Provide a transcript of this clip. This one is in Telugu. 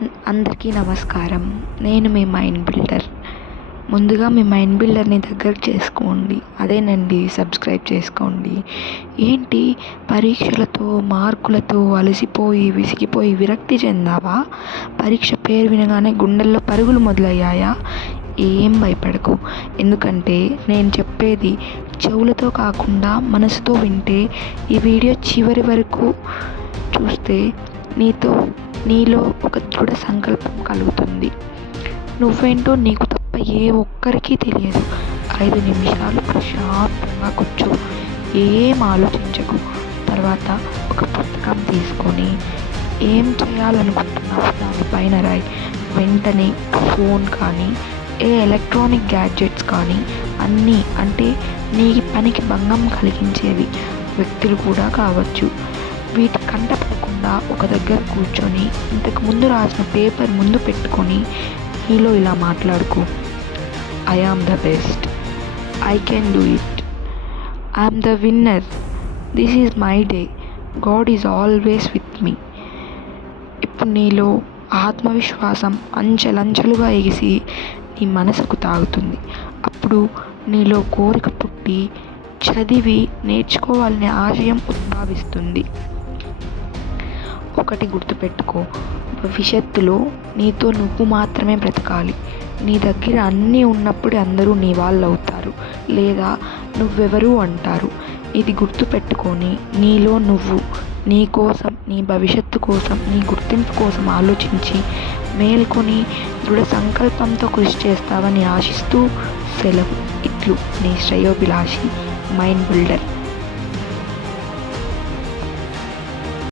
అందరికీ నమస్కారం. నేను మీ మైండ్ బిల్డర్. ముందుగా మీ మైండ్ బిల్డర్ని దగ్గర చేసుకోండి. అదేనండి, సబ్స్క్రైబ్ చేసుకోండి. ఏంటి, పరీక్షలతో మార్కులతో అలసిపోయి విసిగిపోయి విరక్తి చెందావా? పరీక్ష పేరు వినగానే గుండెల్లో పరుగులు మొదలయ్యాయా? ఏం భయపడకు. ఎందుకంటే నేను చెప్పేది చెవులతో కాకుండా మనసుతో వింటే, ఈ వీడియో చివరి వరకు చూస్తే నీలో ఒక దృఢ సంకల్పం కలుగుతుంది. నువ్వేంటో నీకు తప్ప ఏ ఒక్కరికి తెలియదు. 5 నిమిషాలు ప్రశాంతంగా కూర్చో, ఏం ఆలోచించకు. తర్వాత ఒక పుస్తకం తీసుకొని ఏం చేయాలనుకుంటున్నావు దానిపైన రాయి. వెంటనే ఫోన్ కానీ ఎలక్ట్రానిక్ గ్యాడ్జెట్స్ కానీ అన్నీ, అంటే నీ పనికి భంగం కలిగించేవి వ్యక్తులు కూడా కావచ్చు, వీటి కంట పడకుండా ఒక దగ్గర కూర్చొని ఇంతకు ముందు రాసిన పేపర్ ముందు పెట్టుకొని నీలో ఇలా మాట్లాడుకో. I am the best, I can do it, I am the winner, this is my day, God is always with me. ఇప్పుడు నీలో ఆత్మవిశ్వాసం అంచెలంచెలుగా ఎగిసి నీ మనసుకు తాగుతుంది. అప్పుడు నీలో కోరిక పుట్టి చదివి నేర్చుకోవాలనే ఆశయం ఉద్భవిస్తుంది. ఒకటి గుర్తుపెట్టుకో, భవిష్యత్తులో నీతో నువ్వు మాత్రమే బ్రతకాలి. నీ దగ్గర అన్నీ ఉన్నప్పుడు అందరూ నీ వాళ్ళు అవుతారు, లేదా నువ్వెవరు అంటారు. ఇది గుర్తుపెట్టుకొని నీలో నువ్వు నీ కోసం, నీ భవిష్యత్తు కోసం, నీ గుర్తింపు కోసం ఆలోచించి మేల్కొని దృఢ సంకల్పంతో కృషి చేస్తావని ఆశిస్తూ సెలవు. ఇట్లు నీ శ్రేయోభిలాషి మైండ్ బిల్డర్.